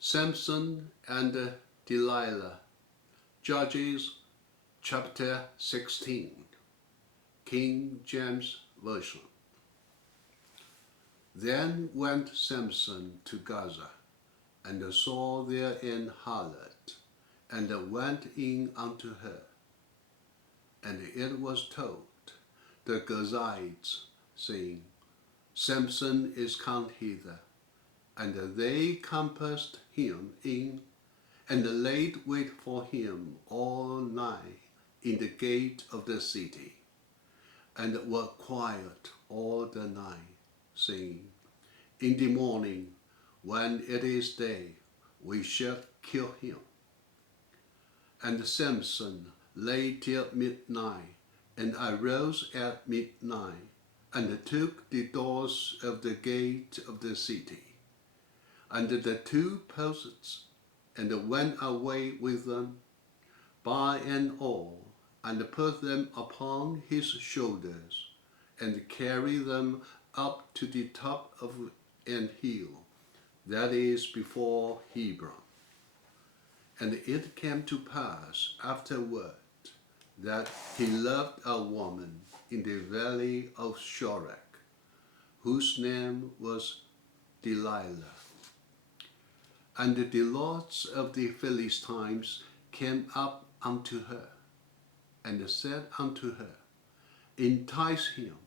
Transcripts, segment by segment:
Samson and Delilah. Judges chapter 16. King James Version. Then went Samson to Gaza, and saw there an harlot, and went in unto her. And it was told the Gazites, saying, Samson is come hither. And they compassed him in, and laid wait for him all night in the gate of the city, and were quiet all the night, saying, In the morning, when it is day, we shall kill him. And Samson lay till midnight, and arose at midnight, and took the doors of the gate of the city, and the two posts, and went away with them by and all, and put them upon his shoulders, and carried them up to the top of an hill that is before Hebron. And it came to pass afterward that he loved a woman in the valley of Sorek, whose name was Delilah. And the lords of the Philistines came up unto her, and said unto her, Entice him,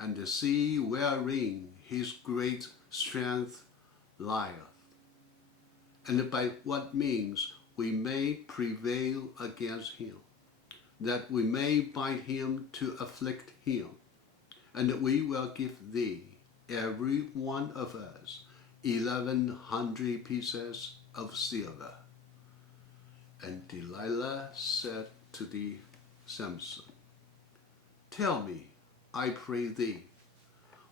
and see wherein his great strength lieth, and by what means we may prevail against him, that we may bind him to afflict him, and we will give thee, every one of us, 1,100 pieces of silver. And Delilah said to the Samson, Tell me, I pray thee,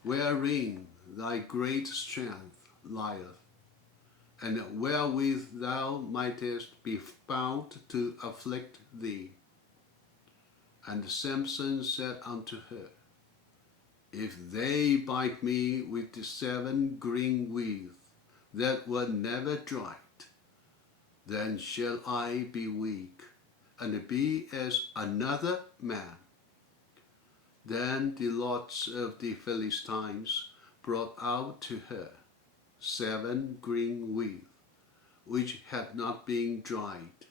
wherein thy great strength lieth, and wherewith thou mightest be bound to afflict thee. And Samson said unto her, If they bind me with the 7 green wheats that were never dried, then shall I be weak, and be as another man. Then the lords of the Philistines brought out to her 7 green wheats, which had not been dried,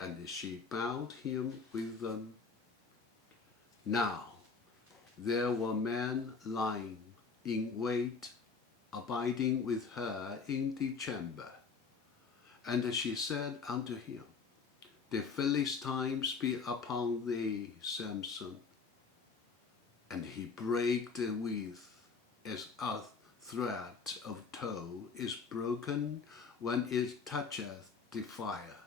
and she bound him with them. Now there were men lying in wait, abiding with her in the chamber. And she said unto him, The Philistines be upon thee, Samson. And he brake the wheat as a thread of tow is broken when it toucheth the fire.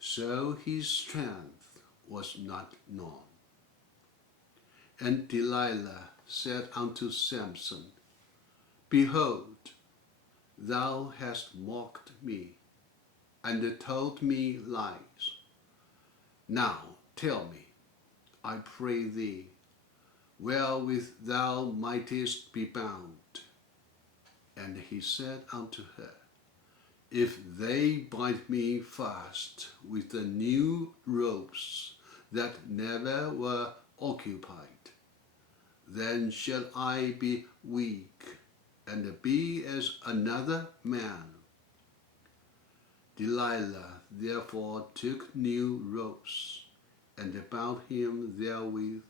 So his strength was not known. And Delilah said unto Samson, Behold, thou hast mocked me, and told me lies. Now tell me, I pray thee, wherewith thou mightest be bound. And he said unto her, If they bind me fast with the new ropes that never were occupied, then shall I be weak, and be as another man. Delilah therefore took new ropes, and bound him therewith,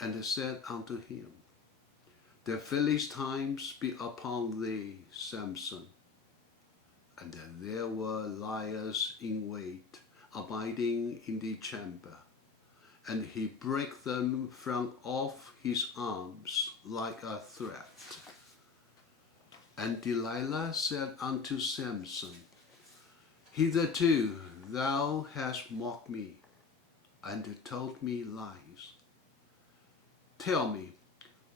and said unto him, The Philistines be upon thee, Samson. And there were liers in wait, abiding in the chamber, and he brake them from off his arms like a thread. And Delilah said unto Samson, Hitherto thou hast mocked me, and told me lies. Tell me,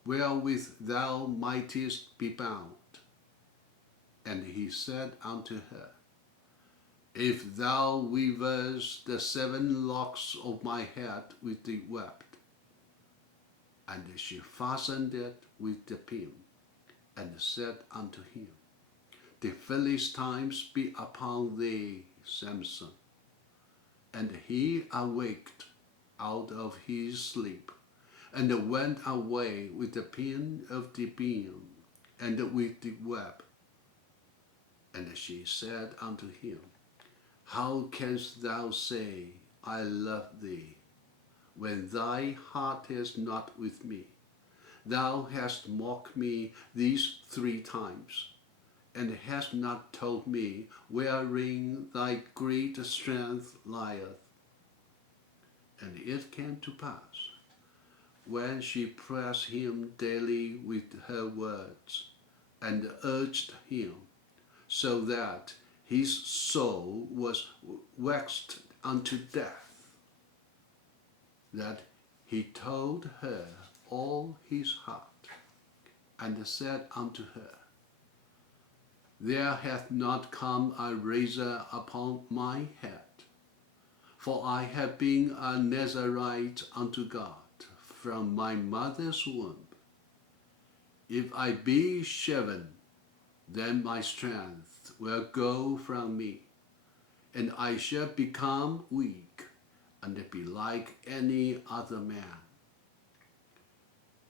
wherewith thou mightest be bound. And he said unto her, If thou weavest the 7 locks of my head with the web. And she fastened it with the pin, and said unto him, the Philistines be upon thee, Samson. And he awaked out of his sleep, and went away with the pin of the beam, and with the web. And she said unto him, How canst thou say, I love thee, when thy heart is not with me? Thou hast mocked me these 3 times, and hast not told me wherein thy great strength lieth. And it came to pass, when she pressed him daily with her words, and urged him, so that his soul was vexed unto death, that he told her all his heart, and said unto her, There hath not come a razor upon my head, for I have been a Nazarite unto God from my mother's womb. If I be shaven, then my strength will go from me, and I shall become weak, and be like any other man.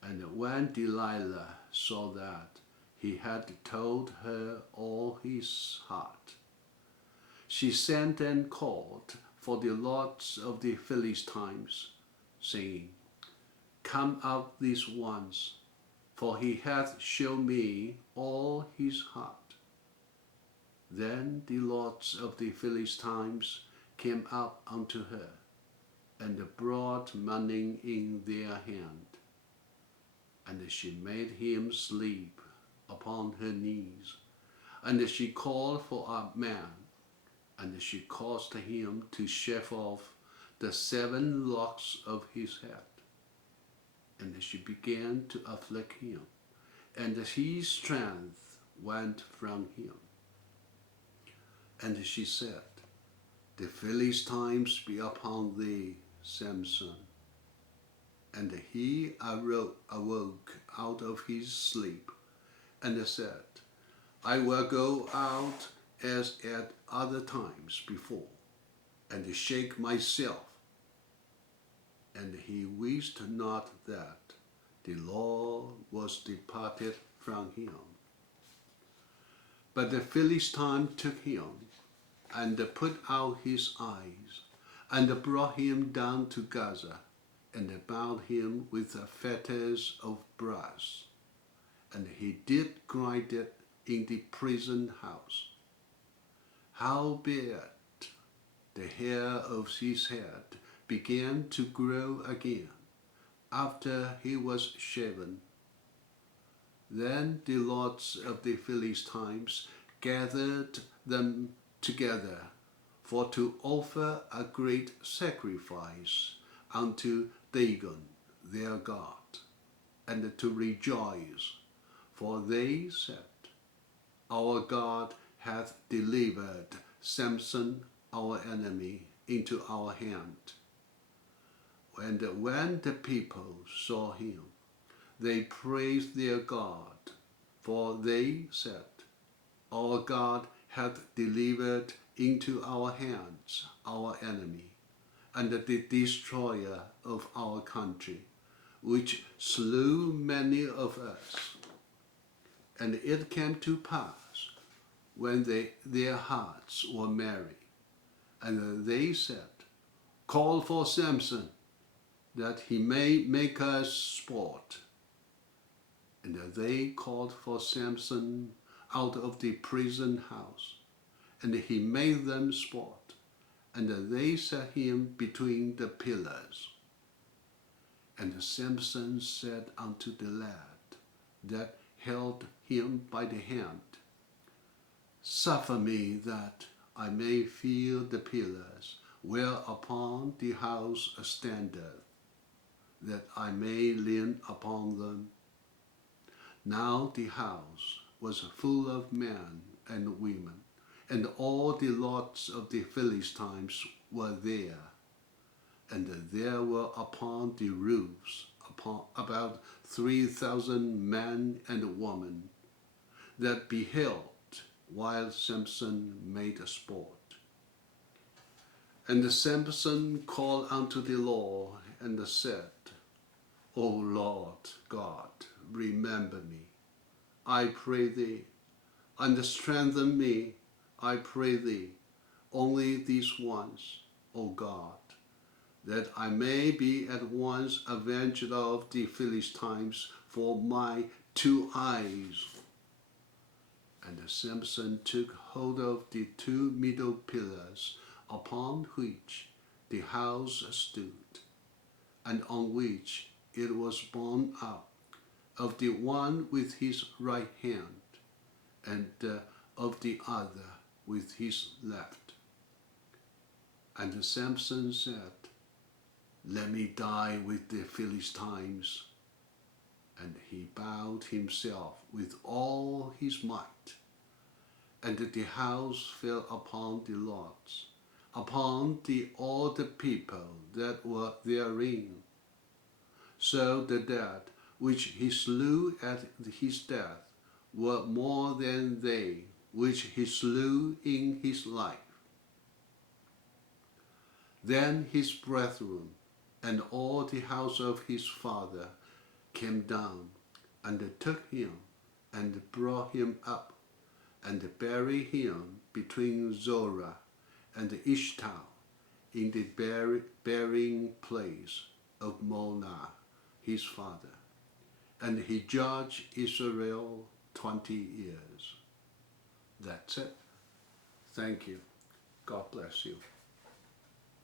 And when Delilah saw that he had told her all his heart, she sent and called for the lords of the Philistines, saying, Come out these once, for he hath shown me all his heart. Then the lords of the Philistines came up unto her, and brought money in their hand. And she made him sleep upon her knees, and she called for a man, and she caused him to shave off the 7 locks of his head. And she began to afflict him, and his strength went from him. And she said, The Philistines be upon thee, Samson. And he awoke out of his sleep, and said, I will go out as at other times before, and shake myself. And he wist not that the Lord was departed from him. But the Philistine took him, and put out his eyes, and brought him down to Gaza, and bound him with fetters of brass. And he did grind it in the prison house. Howbeit the hair of his head began to grow again, after he was shaven. Then the lords of the Philistines gathered them together for to offer a great sacrifice unto Dagon their God, and to rejoice, for they said, Our God hath delivered Samson our enemy into our hand. And when the people saw him, they praised their God, for they said, Our God hath delivered into our hands our enemy, and the destroyer of our country, which slew many of us. And it came to pass, when their hearts were merry, and they said, Call for Samson, that he may make us sport. And they called for Samson out of the prison house, and he made them sport, and they set him between the pillars. And Samson said unto the lad that held him by the hand, Suffer me that I may feel the pillars whereupon the house standeth, that I may lean upon them. Now the house was full of men and women, and all the lords of the Philistines were there. And there were upon the roofs about 3,000 men and women that beheld while Samson made sport. And Samson called unto the Lord and said, O Lord God, remember me, I pray thee, and strengthen me, I pray thee, only these once, O God, that I may be at once avenged of the Philistines for my 2 eyes. And Samson took hold of the 2 middle pillars upon which the house stood, and on which it was borne up, of the one with his right hand, and of the other with his left. And Samson said, Let me die with the Philistines. And he bowed himself with all his might, and the house fell upon the lots, upon all the people that were therein. So the dead which he slew at his death were more than they which he slew in his life. Then his brethren and all the house of his father came down, and took him, and brought him up, and buried him between Zorah and Eshtaol, in the burying place of Mona, his father. And he judged Israel 20 years. That's it. Thank you. God bless you.